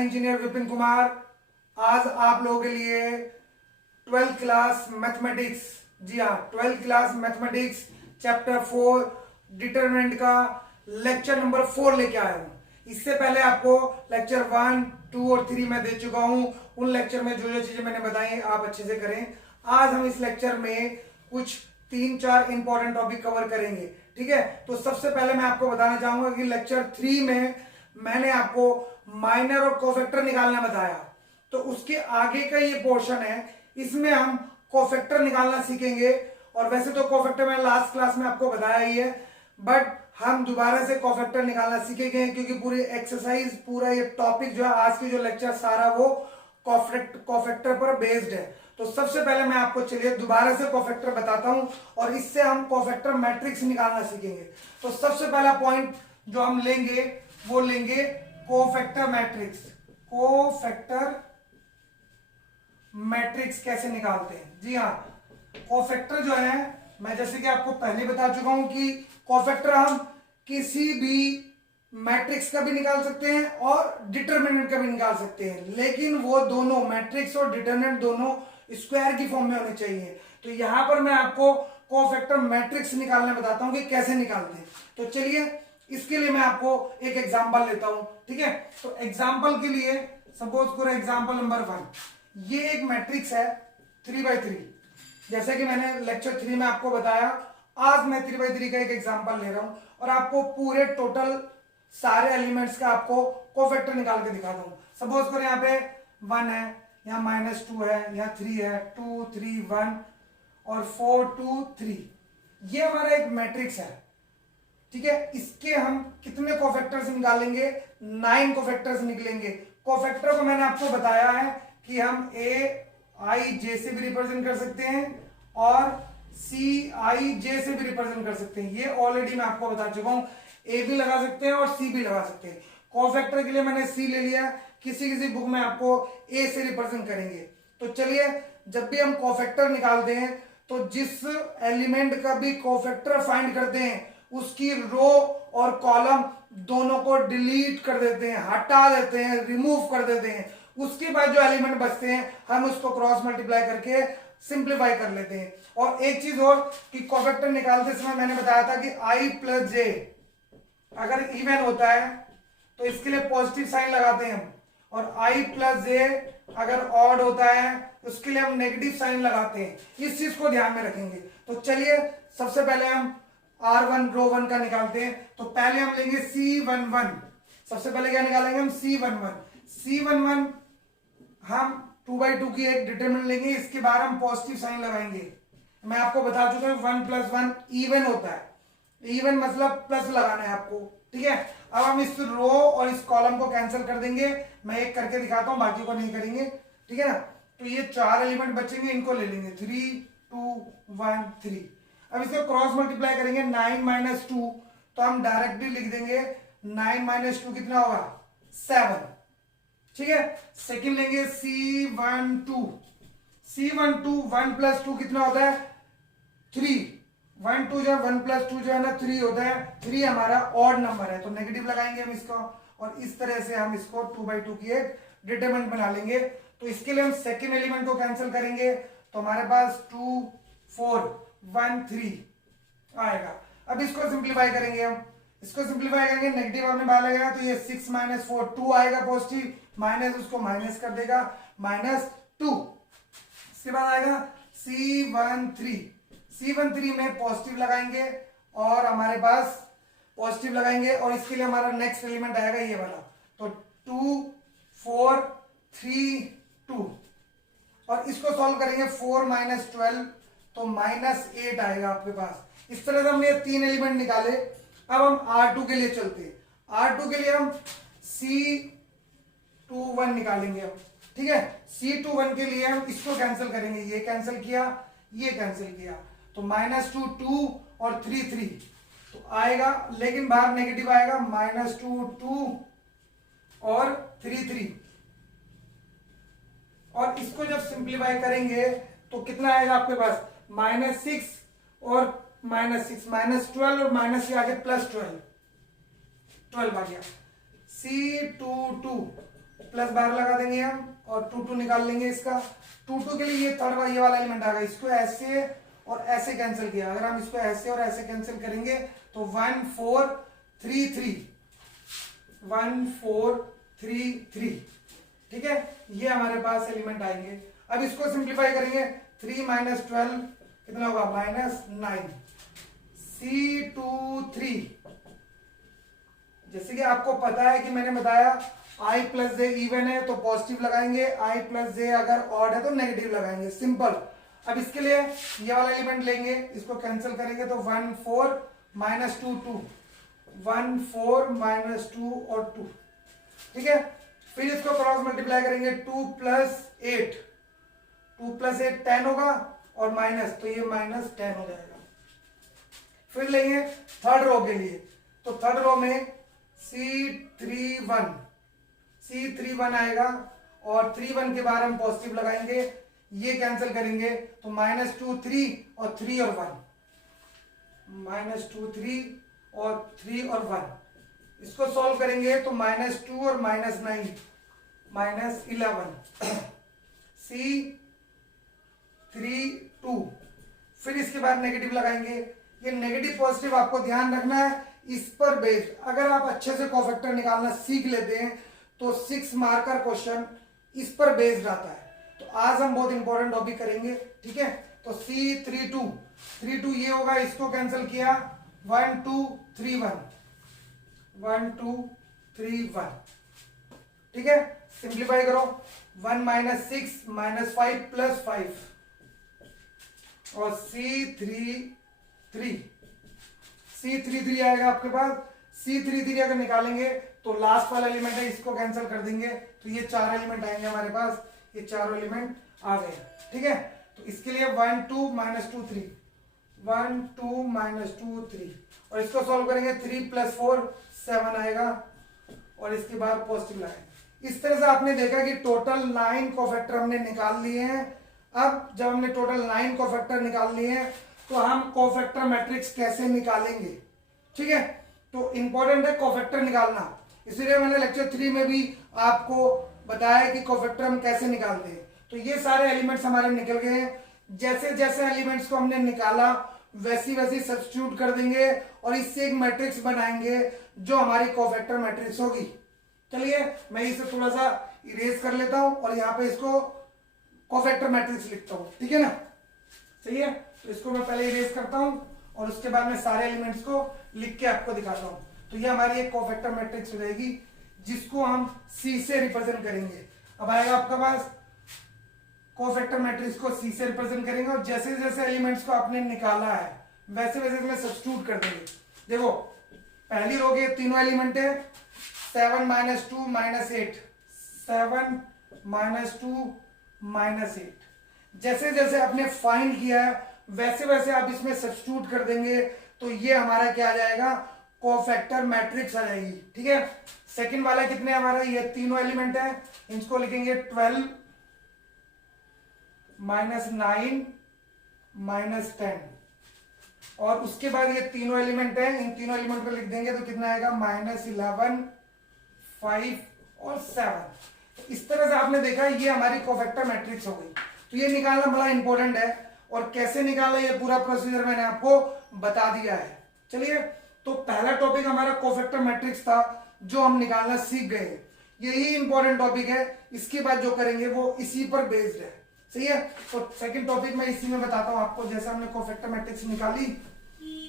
मैं इंजीनियर विपिन कुमार आज आप लोगों के लिए 12th क्लास मैथमेटिक्स, जी हाँ 12th class mathematics chapter 4 determinant का लेक्चर नंबर 4 लेके आया हूँ। इससे पहले आपको लेक्चर 1, 2 और 3 मैं दे चुका हूँ। उन लेक्चर में जो जो चीजें मैंने बताई आप अच्छे से करें। आज हम इस लेक्चर में कुछ 3-4 इंपॉर्टेंट टॉपिक कवर करेंगे, ठीक है। तो सबसे पहले मैं आपको बताना चाहूंगा कि लेक्चर 3 में मैंने आपको माइनर और कोफैक्टर निकालना बताया, तो उसके आगे का ये पोर्शन है, इसमें हम कोफैक्टर निकालना सीखेंगे। और वैसे तो कोफैक्टर मैंने लास्ट क्लास में आपको बताया ही है, बट हम दोबारा से कोफैक्टर निकालना सीखेंगे क्योंकि पूरी एक्सरसाइज, पूरा ये टॉपिक जो है, आज की जो लेक्चर सारा वो कोफैक्टर पर बेस्ड है। तो सबसे पहले मैं आपको चलिए दोबारा से कोफैक्टर बताता हूं और इससे हम कोफैक्टर मैट्रिक्स निकालना सीखेंगे। तो सबसे पहला पॉइंट जो हम लेंगे वो लेंगे कोफैक्टर मैट्रिक्स। कोफैक्टर मैट्रिक्स कैसे निकालते हैं? जी हाँ, कोफैक्टर जो है, मैं जैसे कि आपको पहले बता चुका हूं कि कोफैक्टर हम किसी भी मैट्रिक्स का भी निकाल सकते हैं और डिटरमिनेंट का भी निकाल सकते हैं, लेकिन वो दोनों मैट्रिक्स और डिटरमिनेंट दोनों स्क्वायर की फॉर्म में होने चाहिए। तो यहां पर मैं आपको कोफैक्टर मैट्रिक्स निकालने बताता हूं कि कैसे निकालते हैं। तो चलिए इसके लिए मैं आपको एक एग्जांपल लेता हूं, ठीक है। तो एग्जांपल के लिए सपोज करो एग्जांपल नंबर 1, ये एक मैट्रिक्स है 3x3। जैसे कि मैंने लेक्चर 3 में आपको बताया, आज मैं 3x3 का एक एग्जांपल ले रहा हूं और आपको पूरे टोटल सारे एलिमेंट्स का आपको कोफैक्टर निकाल के दिखा दूं। सपोज करो यहाँ पे 1 है, यहाँ -2 है, यहाँ 3 है, 2 3 1 और 4 2 3। ये हमारा एक मैट्रिक्स है, ठीक है। इसके हम कितने कोफैक्टर्स निकालेंगे? 9 कोफैक्टर्स निकलेंगे। कोफैक्टर को मैंने आपको बताया है कि हम A-I-J से भी रिप्रेजेंट कर सकते हैं और C-I-J से भी रिप्रेजेंट कर सकते हैं। ये ऑलरेडी मैं आपको बता चुका हूं। A भी लगा सकते हैं और C भी लगा सकते हैं। कोफैक्टर के लिए मैंने C ले लिया, किसी किसी बुक में आपको A से रिप्रेजेंट करेंगे। तो चलिए, जब भी हम कोफैक्टर निकालते हैं तो जिस एलिमेंट का भी कोफैक्टर फाइंड करते हैं उसकी रो और कॉलम दोनों को डिलीट कर देते हैं, हटा देते हैं, रिमूव कर देते हैं। उसके बाद जो एलिमेंट बचते हैं हम उसको क्रॉस मल्टीप्लाई करके सिंप्लीफाई कर लेते हैं। और एक चीज और कि कोफैक्टर निकालते समय मैंने बताया था कि I + J अगर इवन होता है तो इसके लिए पॉजिटिव साइन लगाते हैं हम, और I + J अगर ऑड होता है उसके लिए हम नेगेटिव साइन लगाते हैं। इस चीज को ध्यान में रखेंगे। तो चलिए सबसे पहले हम R1 रो 1 का निकालते हैं। तो पहले हम लेंगे C11। सबसे पहले क्या निकालेंगे हम? C11 हम 2/2 की एक डिटरमिनेंट लेंगे, इसके बाद हम पॉजिटिव साइन लगाएंगे। मैं आपको बता चुका हूं 1 + 1 इवन होता है। इवन मतलब प्लस लगाना है आपको, ठीक है। अब हम इस रो और इस कॉलम को कैंसिल कर देंगे। मैं एक करके दिखाता हूं, बाकी को नहीं करेंगे, ठीक है ना। तो ये 4 एलिमेंट बचेंगे, इनको ले लेंगे 3 2 1 3। अब इसको क्रॉस मल्टीप्लाई करेंगे 9 - 2, तो हम डायरेक्टली लिख देंगे 9 - 2 कितना होगा? 7, ठीक है। सेकंड लेंगे C12। 1 + 2 कितना होता है? 3। 1 2 जो है 1 + 2 जो है ना 3 होता है। 3 हमारा ऑड नंबर है तो नेगेटिव लगाएंगे हम इसको, और इस तरह से हम इसको 2/2 की एक डिटरमिनेंट बना लेंगे। तो इसके लिए हम सेकेंड एलिमेंट को कैंसिल करेंगे, तो हमारे पास 2 4 1 3 आएगा। अब इसको सिंप्लीफाई करेंगे हम, इसको सिंप्लीफाई करेंगे, नेगेटिव हमने बाहर लगाया तो ये 6 - 4 2 आएगा पॉजिटिव, माइनस उसको माइनस कर देगा -2। इसके बाद आएगा C13 में पॉजिटिव लगाएंगे और हमारे पास पॉजिटिव लगाएंगे, और इसके लिए हमारा नेक्स्ट एलिमेंट आएगा ये वाला। तो 2 4 3 2, और इसको सॉल्व करेंगे 4 - 12 तो -8 आएगा आपके पास। इस तरह से हमने ये 3 एलिमेंट निकाले। अब हम R2 के लिए चलते हैं। R2 के लिए हम C21 निकालेंगे अब, ठीक है। C21 के लिए हम इसको कैंसिल करेंगे, ये कैंसिल किया, ये कैंसिल किया, तो -2 2 और 3 3 तो आएगा, लेकिन बाहर नेगेटिव आएगा -2 2 और 3 3। और इसको जब सिंप्लीफाई करेंगे तो कितना आएगा आपके पास? -6 और -6 -12 और माइनस के आगे +12 आ गया। C22 प्लस बाहर लगा देंगे हम और 2 2 निकाल लेंगे इसका। 2 2 के लिए ये थर्ड ये वाला एलिमेंट आएगा, इसको ऐसे और ऐसे कैंसिल किया, अगर हम इसको ऐसे और ऐसे कैंसिल करेंगे तो 1 4 3 3 1 4 3 3, ठीक है, ये हमारे पास एलिमेंट आएंगे। अब इसको सिंप्लीफाई करेंगे, 3 माइनस 12 कितना होगा -9, C23। जैसे कि आपको पता है कि मैंने बताया i प्लस जे इवन है तो पॉजिटिव लगाएंगे, i प्लस जे अगर ऑड है तो नेगेटिव लगाएंगे, सिंपल। अब इसके लिए ये वाला एलिमेंट लेंगे, इसको कैंसिल करेंगे तो 1 4 माइनस 2 2, 1 4 माइनस 2 और 2, ठीक है। फिर इसको क्रॉस मल्टीप्लाई करेंगे, 2 प्लस 8, 2 प्लस 8 10 होगा और माइनस, तो ये -10 हो जाएगा। फिर लेंगे थर्ड रो के लिए, तो थर्ड रो में C31 आएगा और 31 के बाहर हम पॉजिटिव लगाएंगे, ये कैंसिल करेंगे तो -2 3 और 3 और 1, -2 3 और 3 और 1। इसको सॉल्व करेंगे तो -2 और -9 -11, C32। फिर इसके बाद नेगेटिव लगाएंगे, ये नेगेटिव पॉजिटिव आपको ध्यान रखना है, इस पर बेस्ड अगर आप अच्छे से कोफैक्टर निकालना सीख लेते हैं तो 6 मार्कर क्वेश्चन इस पर बेस्ड आता है। तो आज हम बहुत इंपॉर्टेंट टॉपिक करेंगे, ठीक है। तो C32 ये होगा, इसको कैंसिल किया 1 2 3 1, 1 2 3 1, ठीक है। सिंप्लीफाई करो, 1 - 6 - 5 + 5 और C33 आएगा आपके पास। C33 अगर निकालेंगे तो लास्ट वाला एलिमेंट है, इसको कैंसिल कर देंगे तो ये 4 एलिमेंट आएंगे हमारे पास, ये 4 एलिमेंट आ गए, ठीक है। तो इसके लिए 1 2 - 2 3, 1 2 - 2 3 और इसको सॉल्व करेंगे, 3 + 4 7 आएगा और इसके बाद पॉजिटिव लाएंगे। इस तरह से आपने देखा कि टोटल 9 कोफैक्टर हमने निकाल लिए हैं। अब जब हमने टोटल 9 कोफैक्टर निकाल लिए हैं तो हम कोफैक्टर मैट्रिक्स कैसे निकालेंगे, ठीक है। तो इंपॉर्टेंट है कोफैक्टर निकालना, इसीलिए मैंने लेक्चर 3 में भी आपको बताया कि कोफैक्टर हम कैसे निकालते हैं। तो ये सारे एलिमेंट्स हमारे निकल गए हैं, जैसे जैसे एलिमेंट्स को हमने निकाला वैसी वैसी सब्स्टिट्यूट कर देंगे और इससे एक मैट्रिक्स बनाएंगे जो हमारी कोफैक्टर मैट्रिक्स होगी। चलिए मैं इसे थोड़ा सा इरेज कर लेता हूं और यहाँ पे इसको कोफैक्टर मैट्रिक्स लिखता हूं, ठीक है ना, सही है। तो इसको मैं पहले इरेज करता हूं और उसके बाद मैं सारे एलिमेंट्स को लिख के आपको दिखाता हूं। तो ये हमारी एक कोफैक्टर मैट्रिक्स हो जाएगी जिसको हम C से रिप्रेजेंट करेंगे। अब आएगा आपका पास कोफैक्टर मैट्रिक्स को C से रिप्रेजेंट करेंगे और जैसे जैसे एलिमेंट्स को आपने निकाला है वैसे वैसे इसमें सब्स्टिट्यूट कर देंगे। देखो पहली रो के तीनों एलिमेंट है, 7 - 2 -8, 7 - 2 -8। जैसे जैसे आपने फाइंड किया है वैसे वैसे आप इसमें सब्स्टिट्यूट कर देंगे तो ये हमारा क्या आ जाएगा, कोफैक्टर मैट्रिक्स आ जाएगी, ठीक है। सेकंड वाला कितने हमारा, ये तीनों एलिमेंट है, इनको लिखेंगे 12 -9 -10 और उसके बाद ये तीनों एलिमेंट है, इन तीनों एलिमेंट को लिख देंगे तो कितना आएगा -11 5 और 7। इस तरह से आपने देखा ये हमारी कोफैक्टर मैट्रिक्स हो गई। तो ये निकालना बड़ा इंपॉर्टेंट है और कैसे निकालना ये पूरा प्रोसीजर मैंने आपको बता दिया है। चलिए तो पहला टॉपिक हमारा कोफैक्टर मैट्रिक्स था जो हम निकालना सीख गए, यही इंपॉर्टेंट टॉपिक है। इसके बाद जो करेंगे वो इसी पर बेस्ड है, सही है। तो सेकंड टॉपिक मैं इसी में बताता हूं आपको, जैसे हमने कोफैक्टर मैट्रिक्स निकाली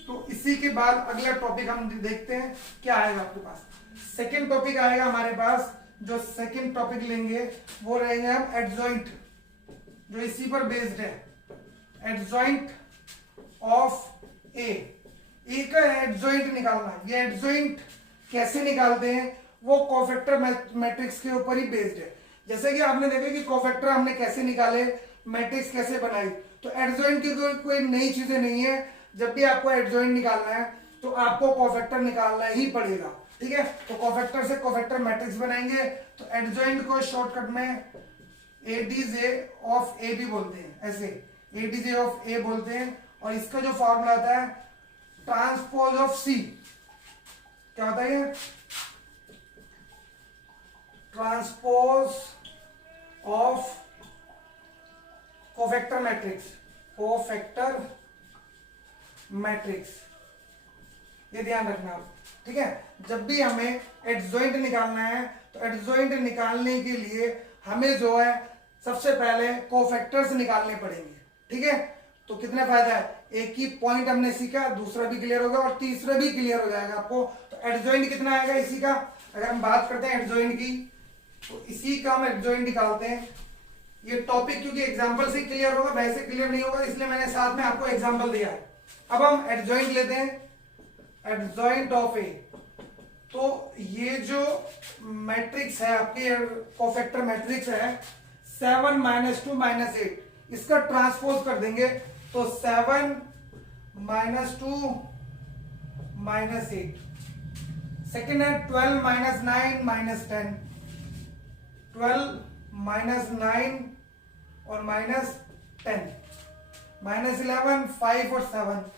तो इसी के बाद अगला टॉपिक हम देखते हैं क्या आएगा आपके पास। सेकंड टॉपिक आएगा हमारे पास, जो सेकंड टॉपिक लेंगे वो रहेंगे हम एडजॉइंट, जो इसी पर बेस्ड है, एडजॉइंट ऑफ ए का एडजॉइंट निकालना। ये एडजॉइंट कैसे निकालते हैं वो कोफैक्टर मैट्रिक्स के ऊपर ही बेस्ड है। जैसे कि आपने देखा कि कोफैक्टर हमने कैसे निकाले, मैट्रिक्स कैसे बनाई, तो एडजॉइंट की कोई नई चीजें नहीं है। जब भी आपको एडजॉइंट निकालना है तो आपको कोफैक्टर निकालना ही पड़ेगा, ठीक है। तो कोफैक्टर से कोफैक्टर मैट्रिक्स बनाएंगे तो एडजॉइंट को शॉर्टकट में एडीजे ऑफ ए भी बोलते हैं, ऐसे एडीजे ऑफ ए बोलते हैं। और इसका जो फॉर्मूला आता है ट्रांसपोज ऑफ सी, क्या होता है ये, ट्रांसपोज ऑफ कोफैक्टर मैट्रिक्स, ये ध्यान रखना आप, ठीक है। जब भी हमें एडजॉइंट निकालना है तो एडजॉइंट निकालने के लिए हमें जो है सबसे पहले कोफैक्टर्स निकालने पड़ेंगे, ठीक है। तो कितने फायदा है, एक ही पॉइंट हमने सीखा, दूसरा भी क्लियर होगा और तीसरा भी क्लियर हो जाएगा आपको। तो एडजॉइंट कितना आएगा इसी का, अगर हम बात करते हैं एडजॉइंट की तो इसी का हम एडजॉइंट निकालते हैं। ये टॉपिक क्योंकि एग्जांपल से क्लियर होगा, वैसे क्लियर नहीं होगा, इसलिए मैंने साथ में आपको एग्जांपल दिया है। अब हम एडजॉइंट लेते हैं, एडजॉइंट ऑफ ए। तो ये जो मैट्रिक्स है आपकी कोफैक्टर मैट्रिक्स है 7 - 2 - 8, इसका ट्रांसपोज कर देंगे तो 7 - 2 - 8। सेकेंड है 12 - 9 - 10, 12 - 9 और -10, -11 5 और 7,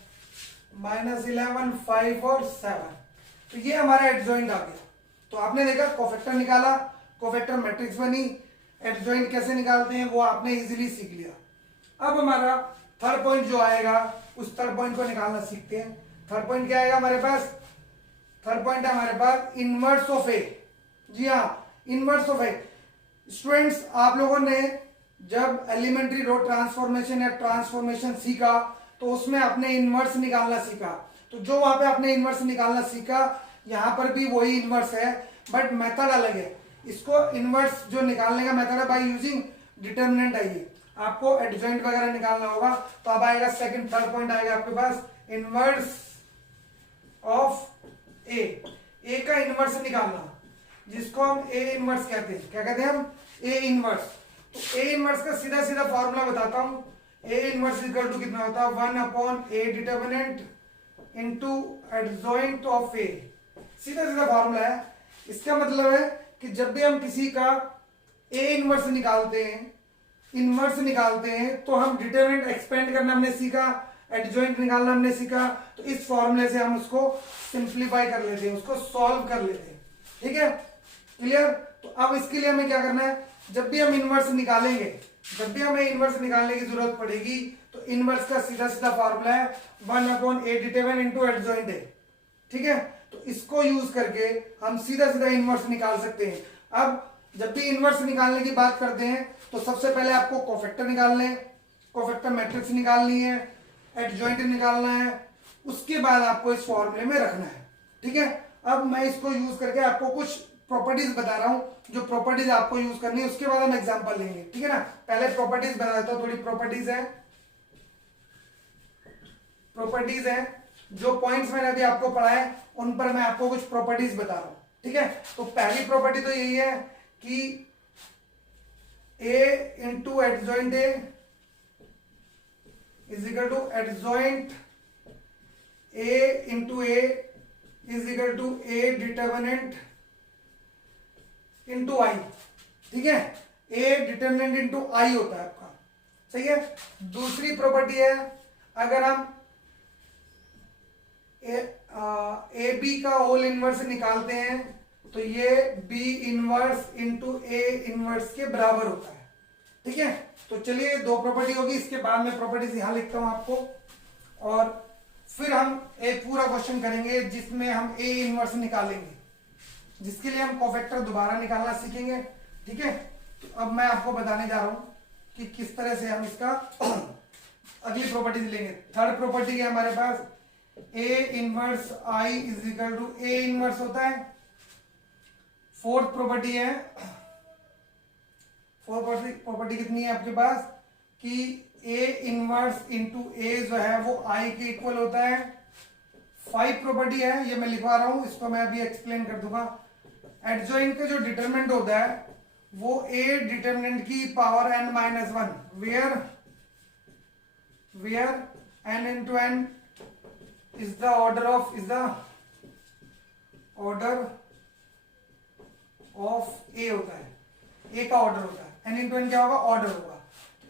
-11 5 और 7। तो ये हमारा एडजॉइंट आ गया। तो आपने देखा कोफैक्टर निकाला, कोफैक्टर मैट्रिक्स बनी, एडजॉइंट कैसे निकालते हैं वो आपने इजीली सीख लिया। अब हमारा थर्ड पॉइंट जो आएगा उस थर्ड पॉइंट को निकालना सीखते हैं। थर्ड पॉइंट क्या आएगा हमारे पास, थर्ड पॉइंट है हमारे पास इनवर्स ऑफ ए। जी हाँ, इनवर्स ऑफ ए। स्टूडेंट्स, आप लोगों ने जब एलिमेंट्री रो ट्रांसफॉर्मेशन या ट्रांसफॉर्मेशन सीखा तो उसमें आपने इनवर्स निकालना सीखा। तो जो वहां पे आपने इनवर्स निकालना सीखा, यहां पर भी वही इनवर्स है, बट मेथड अलग है। इसको इनवर्स जो निकालने का मेथड है बाय यूजिंग डिटर्मिनेंट है। ये आपको एडजॉइंट वगैरह निकालना होगा तो अब आएगा सेकंड, थर्ड पॉइंट आएगा आपके पास इनवर्स ऑफ ए का इनवर्स निकालना, जिसको हम ए इनवर्स कहते हैं। क्या कहते हैं हम, ए इनवर्स। तो ए इनवर्स का सीधा सीधा फॉर्मूला बताता हूं। ए इनवर्स इक्वल टू कितना होता है, 1/a determinant into adjoint of A. सीधा सीधा फॉर्मूला है। इसका मतलब है कि जब भी हम किसी का ए इनवर्स निकालते हैं तो हम डिटरमिनेंट एक्सपेंड करना हमने सीखा, एडजॉइंट निकालना हमने सीखा, तो इस फॉर्मूले से हम उसको सिंप्लीफाई कर लेते हैं, उसको सॉल्व कर लेते हैं, ठीक है, क्लियर। तो अब इसके लिए हमें क्या करना है, जब भी हम इनवर्स निकालेंगे, जब भी हमें इनवर्स निकालने की जरूरत पड़ेगी तो इनवर्स का सीधा सीधा फॉर्मूला है 1/a determinant into adjoint A, ठीक है। तो इसको यूज करके हम सीधा सीधा इनवर्स निकाल सकते हैं। अब जब भी इनवर्स निकालने की बात करते हैं तो सबसे पहले आपको कोफैक्टर निकालने हैं, कोफैक्टर मैट्रिक्स निकालनी है, एडजॉइंट निकालना है, उसके बाद आपको इस फॉर्मूले में रखना है, ठीक है। अब मैं इसको यूज करके आपको कुछ प्रॉपर्टीज बता रहा हूं, जो प्रॉपर्टीज आपको यूज करनी है, उसके बाद हम एग्जांपल लेंगे, ठीक है ना। पहले प्रॉपर्टीज बता देता हूं, थोड़ी प्रॉपर्टीज है जो पॉइंट्स मैंने अभी आपको पढ़ाए उन पर मैं आपको कुछ प्रॉपर्टीज बता रहा हूं, ठीक है। तो पहली प्रॉपर्टी तो यही है कि A into adjoint A is equal to adjoint A into A is equal to A determinant into I, ठीक है। ए डिटर्मिनेंट इंटू आई होता है आपका, सही है। दूसरी प्रॉपर्टी है, अगर हम ए बी का होल इनवर्स निकालते हैं तो ये B inverse into A inverse के बराबर होता है, ठीक है। तो चलिए दो प्रॉपर्टी होगी, इसके बाद में प्रॉपर्टीज यहां लिखता हूं आपको, और फिर हम एक पूरा क्वेश्चन करेंगे जिसमें हम ए इनवर्स निकालेंगे, जिसके लिए हम कोफैक्टर दोबारा निकालना सीखेंगे, ठीक है। तो अब मैं आपको बताने जा रहा हूं कि किस तरह से हम इसका अगली प्रॉपर्टीज लेंगे। थर्ड प्रॉपर्टी है हमारे पास A inverse I is equal to A inverse होता है। फोर्थ प्रॉपर्टी है, फोर्थ प्रॉपर्टी कितनी है आपके पास कि ए इनवर्स इंटू ए जो है वो आई के इक्वल होता है। फाइव प्रॉपर्टी है, ये मैं लिखवा रहा हूं, इसको मैं अभी एक्सप्लेन कर दूंगा। एडजॉइंट का जो डिटरमिनेंट होता है वो ए डिटरमिनेंट की power n minus one, where n into n is the order of A होता है, ए का ऑर्डर होता है, n इंटू n क्या होगा, ऑर्डर होगा।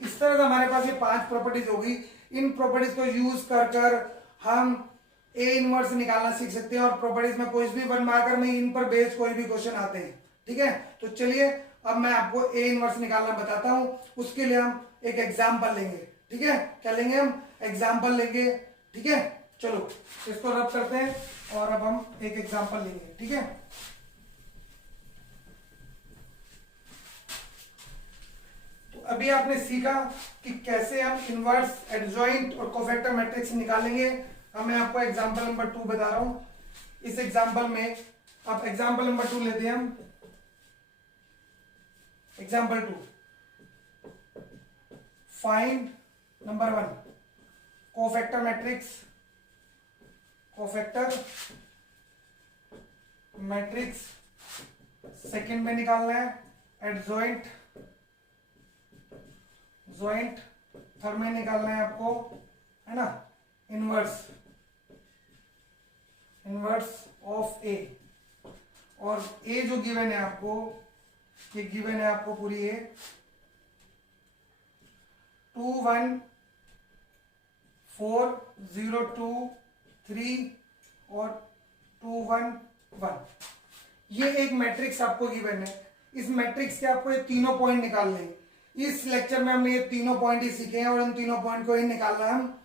इस तरह से हमारे पास ये 5 प्रॉपर्टीज होगी। इन प्रॉपर्टीज को यूज कर हम ए इनवर्स निकालना सीख सकते हैं, और प्रॉपर्टीज में कोई भी 1 मार्कर में इन पर बेस्ड कोई भी क्वेश्चन आते हैं, ठीक है, तो चलिए अब मैं आपको ए इनवर्स निकालना बताता हूं। उसके लिए हम एक एग्जाम्पल लेंगे। ठीक है, क्या लेंगे हम? एग्जाम्पल लेंगे। ठीक है, चलो इसको रब करते हैं और अब हम एक एग्जाम्पल लेंगे। ठीक है, तो अभी आपने सीखा कि कैसे हम इनवर्स, एडजॉइंट और कोफैक्टर मैट्रिक्स निकालेंगे। अब मैं आपको एग्जाम्पल नंबर 2 बता रहा हूं। इस एग्जाम्पल में आप एग्जाम्पल नंबर 2 लेते हैं हम। Example 2, find number 1 cofactor matrix, cofactor matrix. Second में निकालना है एडजॉइंट, जॉइंट। थर्ड में निकालना है आपको, है ना, इनवर्स, इनवर्स ऑफ ए। और ए जो गिवन है आपको, ये गिवन है आपको पूरी ए 2 1 4 0 2 3 और 2 1 1। ये एक मैट्रिक्स आपको गिवन है। इस मैट्रिक्स के आपको ये तीनों पॉइंट निकालने हैं। इस लेक्चर में हमने ये तीनों पॉइंट ही सीखे हैं और इन तीनों पॉइंट को ही निकालना हम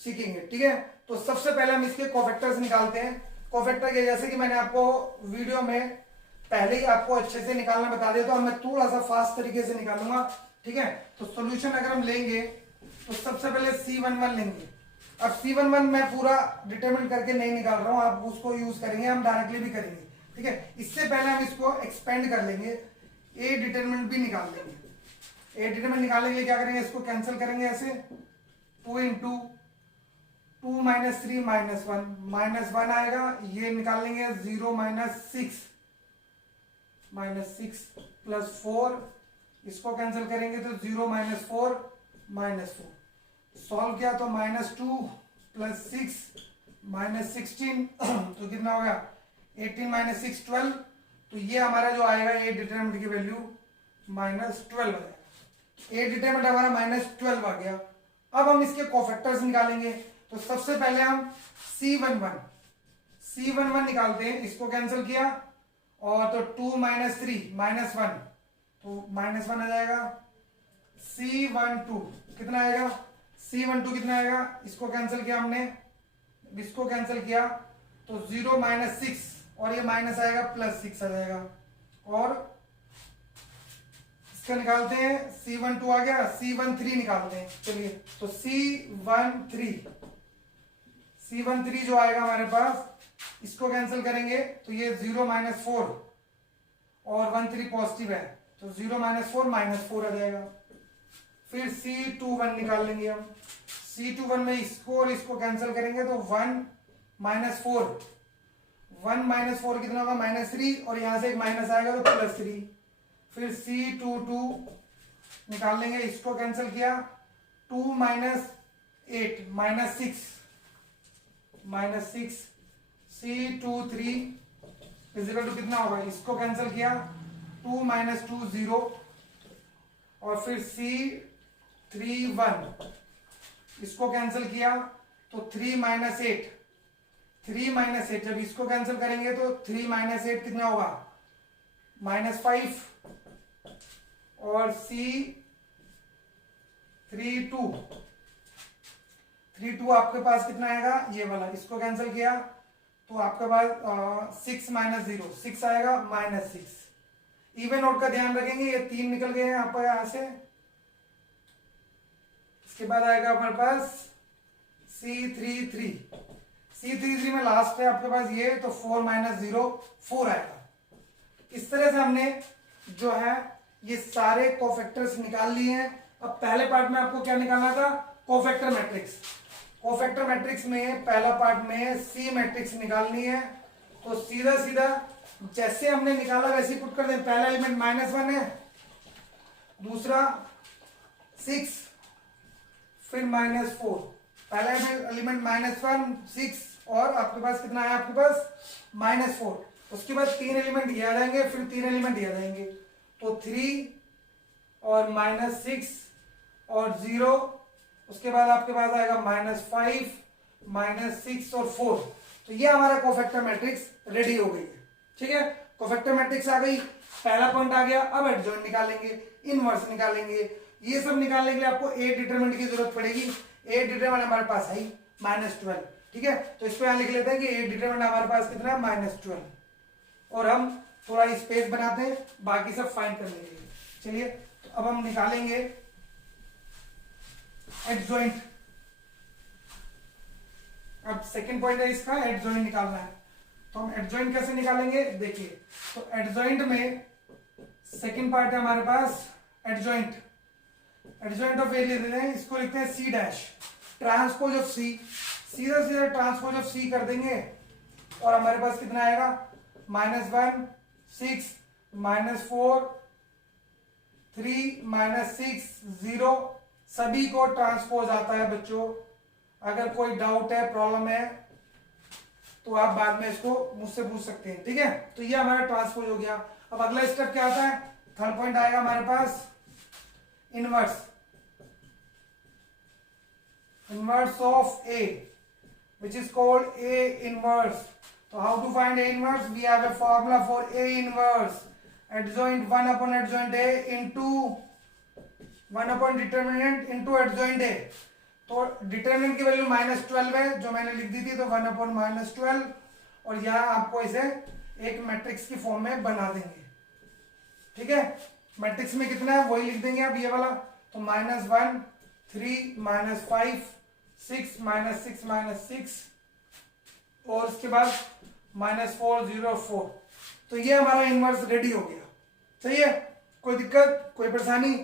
सीखेंगे। ठीक है, तो सबसे पहले हम इसके कोफैक्टर्स निकालते हैं। कोफैक्टर के जैसे कि मैंने आपको वीडियो में पहले ही आपको अच्छे से निकालना बता दिया, तो अब मैं थोड़ा सा फास्ट तरीके से निकालूंगा। ठीक है, तो सॉल्यूशन अगर हम लेंगे तो सबसे पहले C11 लेंगे। अब C11 मैं पूरा डिटरमिन करके नहीं निकाल रहा हूं, आप उसको यूज करेंगे, हम डायरेक्टली भी करेंगे। ठीक है, इससे पहले हम इसको एक्सपेंड कर लेंगे, ए डिटरमिनेंट भी निकाल लेंगे। ए डिटरमिनेंट निकालने के लिए क्या करेंगे, इसको कैंसिल करेंगे ऐसे, 2 इंटू 2 माइनस 3 माइनस 1, माइनस 1 आएगा, ये निकाल लेंगे 0 माइनस 6 प्लस 4, इसको कैंसिल करेंगे तो 0 माइनस 4 माइनस 4। सॉल्व किया तो माइनस 2 प्लस 6 माइनस 16 तो कितना हो गया 18 माइनस 6 12। तो ये हमारा जो आएगा ए डिटरमिनेंट की वैल्यू माइनस 12 आ जाएगा। ए डिटरमिनेंट हमारा माइनस 12 आ गया। अब हम इसके कोफैक्टर्स निकालेंगे। तो सबसे पहले हम C11 निकालते हैं, इसको कैंसिल किया और तो 2 माइनस 3 माइनस 1, तो माइनस 1 आ जाएगा। C12 कितना आएगा, C12 कितना आएगा, इसको कैंसिल किया हमने, इसको कैंसिल किया तो 0 माइनस 6 और ये माइनस आएगा प्लस 6 आ जाएगा। और इसका निकालते हैं, C12 आ गया, C13 निकालते हैं। चलिए तो C13 जो आएगा हमारे पास, इसको कैंसिल करेंगे तो ये 0 माइनस 4 और 13 पॉजिटिव है तो 0 माइनस 4 माइनस 4 आ जाएगा। फिर C21 निकाल लेंगे हम। C21 में इसको और इसको कैंसिल करेंगे तो 1 माइनस 4, 1 माइनस 4 कितना होगा माइनस 3 और यहां से एक माइनस आएगा तो प्लस 3। फिर C22 निकाल लेंगे, इसको कैंसिल किया 2 minus 8 minus 6 C23 is equal to कितना होगा, इसको कैंसिल किया 2 माइनस 2 0 और फिर C31 इसको कैंसिल किया तो 3 माइनस 8 जब इसको कैंसिल करेंगे तो 3 माइनस 8 कितना होगा माइनस 5 और C32 आपके पास कितना आएगा ये वाला, इसको कैंसिल किया तो आपके पास 6 माइनस 0 6 आएगा माइनस 6। इवन नोट का ध्यान रखेंगे, ये 3 निकल गए हैं आपको यहां से। इसके बाद आएगा हमारे पास C33 में लास्ट है आपके पास ये, तो 4 माइनस 0 4 आएगा। इस तरह से हमने जो है ये सारे कोफैक्टर्स निकाल लिए हैं। अब पहले पार्ट में आपको क्या निकालना था, कोफैक्टर मैट्रिक्स। कोफैक्टर मैट्रिक्स में पहला पार्ट में सी मैट्रिक्स निकालनी है, तो सीधा सीधा जैसे हमने निकाला वैसे ही पुट कर दें। पहला एलिमेंट -1 है, दूसरा 6 फिर -4। पहला एलिमेंट -1 6 और आपके पास कितना है, आपके पास -4। उसके बाद 3 एलिमेंट ये आ जाएंगे, फिर 3 एलिमेंट ये आ जाएंगे, तो 3 और -6 और 0। उसके बाद आपके पास आएगा -5 -6 और 4। तो ये हमारा कोफैक्टर मैट्रिक्स रेडी हो गई है। ठीक है, कोफैक्टर मैट्रिक्स आ गई, पहला पॉइंट आ गया। अब एडजॉइंट निकालेंगे, इनवर्स निकालेंगे, ये सब निकालने के लिए आपको ए डिटरमिनेंट की जरूरत पड़ेगी। ए डिटरमिनेंट हमारे पास है -12, ठीक है। तो इस पे यहां लिख लेते हैं कि ए डिटरमिनेंट हमारे पास कितना है, -12। और हम थोड़ा स्पेस बनाते हैं बाकी सब फाइंड करने के लिए। चलिए तो अब हम निकालेंगे एडजॉइंट। अब सेकंड पॉइंट है इसका, एडजॉइंट निकालना है। तो हम एडजॉइंट कैसे निकालेंगे, देखिए। तो एडजॉइंट में सेकंड पार्ट है हमारे पास एडजॉइंट। एडजॉइंट ऑफ ए ले लेते हैं, इसको लिखते हैं सी डैश, ट्रांसपोज ऑफ सी। सीधा सीधा ट्रांसपोज ऑफ सी कर देंगे और हमारे पास कितना आएगा, -1 6 -4 3 -6 0। सभी को ट्रांसपोज आता है बच्चों। अगर कोई डाउट है, प्रॉब्लम है, तो आप बाद में इसको मुझसे पूछ सकते हैं, ठीक है। तो ये हमारा ट्रांसपोज हो गया। अब अगला स्टेप क्या आता है, थर्ड पॉइंट आएगा हमारे पास inverse. Inverse of A which is called A inverse. So how to find A inverse? We have a formula for A inverse. Adjoint 1 upon adjoint A into 1 upon determinant into adjoint A. तो determinant की value -12 है जो मैंने लिख दी थी, तो 1 upon -12। और यहाँ आपको इसे एक मैट्रिक्स की फॉर्म में बना देंगे, ठीक है। मैट्रिक्स में कितना है वही लिख देंगे आप, ये वाला। तो -1 3 -5 6 -6 -6 और उसके बाद -4 0 4। तो ये हमारा इनवर्स रेडी हो गया, सही है। कोई दिक्कत, कोई परेशानी?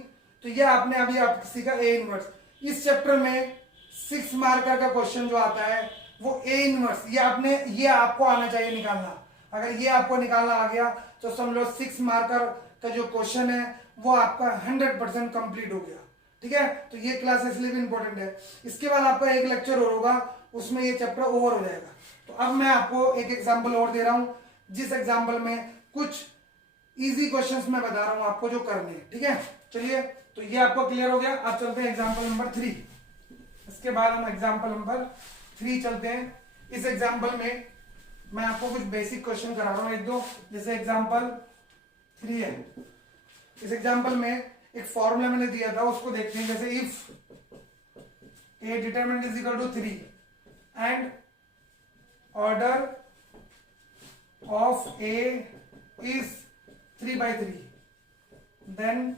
तो ये आपने अभी आप सीखा ए इनवर्स। इस चैप्टर में 6 मार्कर का क्वेश्चन जो आता है वो ए इनवर्स, ये आपको आना चाहिए निकालना। अगर ये आपको निकालना आ गया तो समझ लो 6 मार्कर का जो क्वेश्चन है वो आपका 100% कंप्लीट हो गया, ठीक है। तो ये क्लास इसलिए भी इंपॉर्टेंट है। इसके बाद आपका एक लेक्चर और होगा, उसमें ये चैप्टर ओवर हो जाएगा। तो अब मैं आपको एक एग्जांपल और दे रहा हूं, जिस एग्जांपल में कुछ इजी क्वेश्चंस मैं बता रहा हूं आपको जो करने हैं, ठीक है। चलिए तो ये आपको क्लियर हो गया। अब चलते हैं एग्जांपल नंबर 3। इसके बाद हम एग्जांपल नंबर 3 चलते हैं। इस एग्जांपल में मैं आपको कुछ बेसिक क्वेश्चन करा रहा हूं, एक दो। जैसे एग्जांपल 3 है, इस एग्जांपल में एक फॉर्मूला मैंने दिया था, उसको देखते हैं। जैसे if A determinant is equal to 3 and order of A is 3/3 then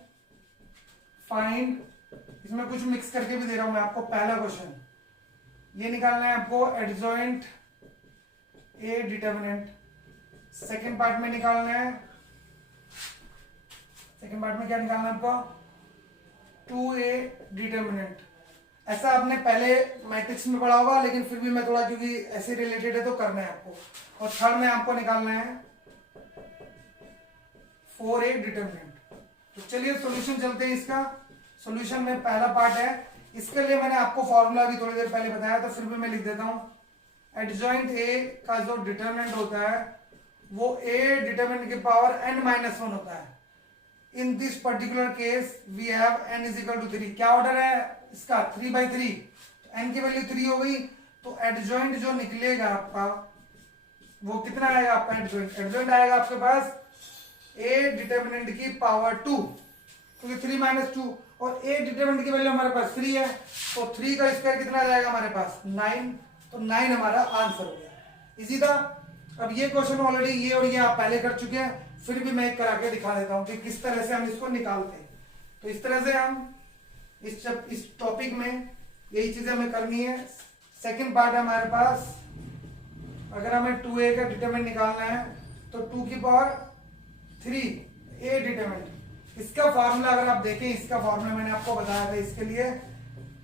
find. इसमें कुछ मिक्स करके भी दे रहा हूं मैं आपको। पहला क्वेश्चन ये निकालना है आपको, adjoint A determinant. Second part में निकालना है, सेकेंड पार्ट में क्या निकालना है आपको, 2A डिटरमिनेंट। ऐसा आपने पहले मैट्रिक्स में पढ़ा होगा, लेकिन फिर भी मैं थोड़ा, क्योंकि ऐसे रिलेटेड है तो करना है आपको। और थर्ड में आपको निकालना है 4A डिटरमिनेंट। तो चलिए सॉल्यूशन चलते हैं इसका। सॉल्यूशन में पहला पार्ट है, इसके लिए मैंने आपको फॉर्मूला भी थोड़ी देर पहले बताया, तो फिर भी मैं लिख देता हूं। एडजॉइंट ए का जो डिटरमिनेंट होता है वो A डिटरमिनेंट की पावर n-1 होता है। In this particular case we have n is equal to 3। क्या ऑर्डर है इसका, 3/3। तो n की वैल्यू 3 हो गई, तो एडजॉइंट जो निकलेगा आपका वो कितना आएगा आपका एडजॉइंट। एडजॉइंट आएगा आपके पास a डिटरमिनेंट की पावर 2, क्योंकि 3 - 2 और a डिटरमिनेंट की वैल्यू हमारे पास 3 है, तो 3 का स्क्वायर कितना आ जाएगा हमारे पास 9। तो 9 हमारा आंसर हो गया। इजी था। अब ये क्वेश्चन ऑलरेडी ये और ये आप पहले कर चुके हैं, फिर भी मैं करा के दिखा देता हूं कि किस तरह से हम इसको निकालते हैं। तो इस तरह से हम इस टॉपिक में यही चीजें हमें करनी है। सेकंड पार्ट है हमारे पास, अगर हमें 2A का डिटरमिनेंट निकालना है तो 2 की पावर 3 A डिटरमिनेंट। इसका फार्मूला अगर आप देखें, इसका फार्मूला मैंने आपको बताया था इसके लिए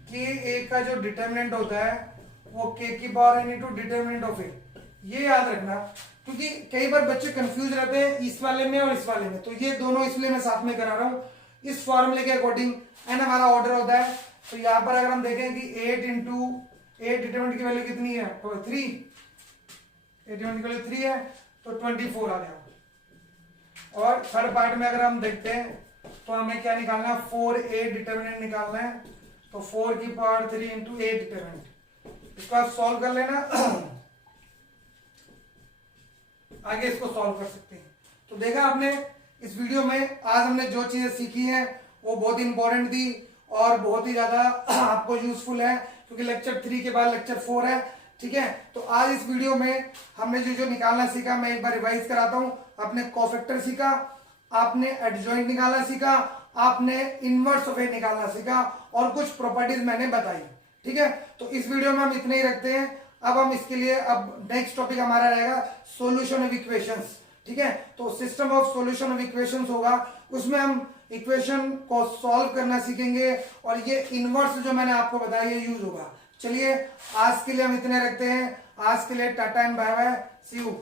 कि A का जो डिटरमिनेंट होता है वो K की power n into determinant of A। ये याद रखना, क्योंकि कई बार बच्चे कंफ्यूज रहते हैं इस वाले में और इस वाले में, तो ये दोनों इसलिए मैं साथ में करा रहा हूं। इस फॉर्मूले के अकॉर्डिंग n हमारा ऑर्डर होता है। तो यहां पर अगर हम देखें कि 8 इंटू A डिटरमिनेंट की वैल्यू कितनी है, तो 3, A डिटरमिनेंट की वैल्यू 3 है, तो 24 आ गया। और थर्ड पार्ट में अगर हम देखते हैं तो हमें क्या निकालना है, 4A डिटरमिनेंट निकालना है। तो 4 की पावर 3 इंटू A डिटरमिनेंट। इसको आप सॉल्व कर लेना, आगे इसको सॉल्व कर सकते हैं। तो देखा आपने इस वीडियो में आज हमने जो चीजें सीखी हैं वो बहुत इंपॉर्टेंट थी और बहुत ही ज्यादा आपको यूजफुल है, क्योंकि लेक्चर 3 के बाद लेक्चर 4 है। ठीक है, तो आज इस वीडियो में हमने जो जो निकालना सीखा मैं एक बार रिवाइज कराता हूं। आपने कोफैक्टर सीखा, आपने एडजॉइंट निकालना सीखा, आपने इनवर्स ऑफ ए निकालना सीखा और कुछ प्रॉपर्टीज मैंने बताई। ठीक है, तो इस वीडियो में हम इतने ही रखते हैं। अब हम इसके लिए अब नेक्स्ट टॉपिक हमारा रहेगा सॉल्यूशन ऑफ इक्वेशंस। ठीक है, तो system of solution of equations होगा, उसमें हम इक्वेशन को सॉल्व करना सीखेंगे और ये इनवर्स जो मैंने आपको बताया ये यूज होगा। चलिए आज के लिए हम इतने रखते हैं। आज के लिए tata and bye bye, see you.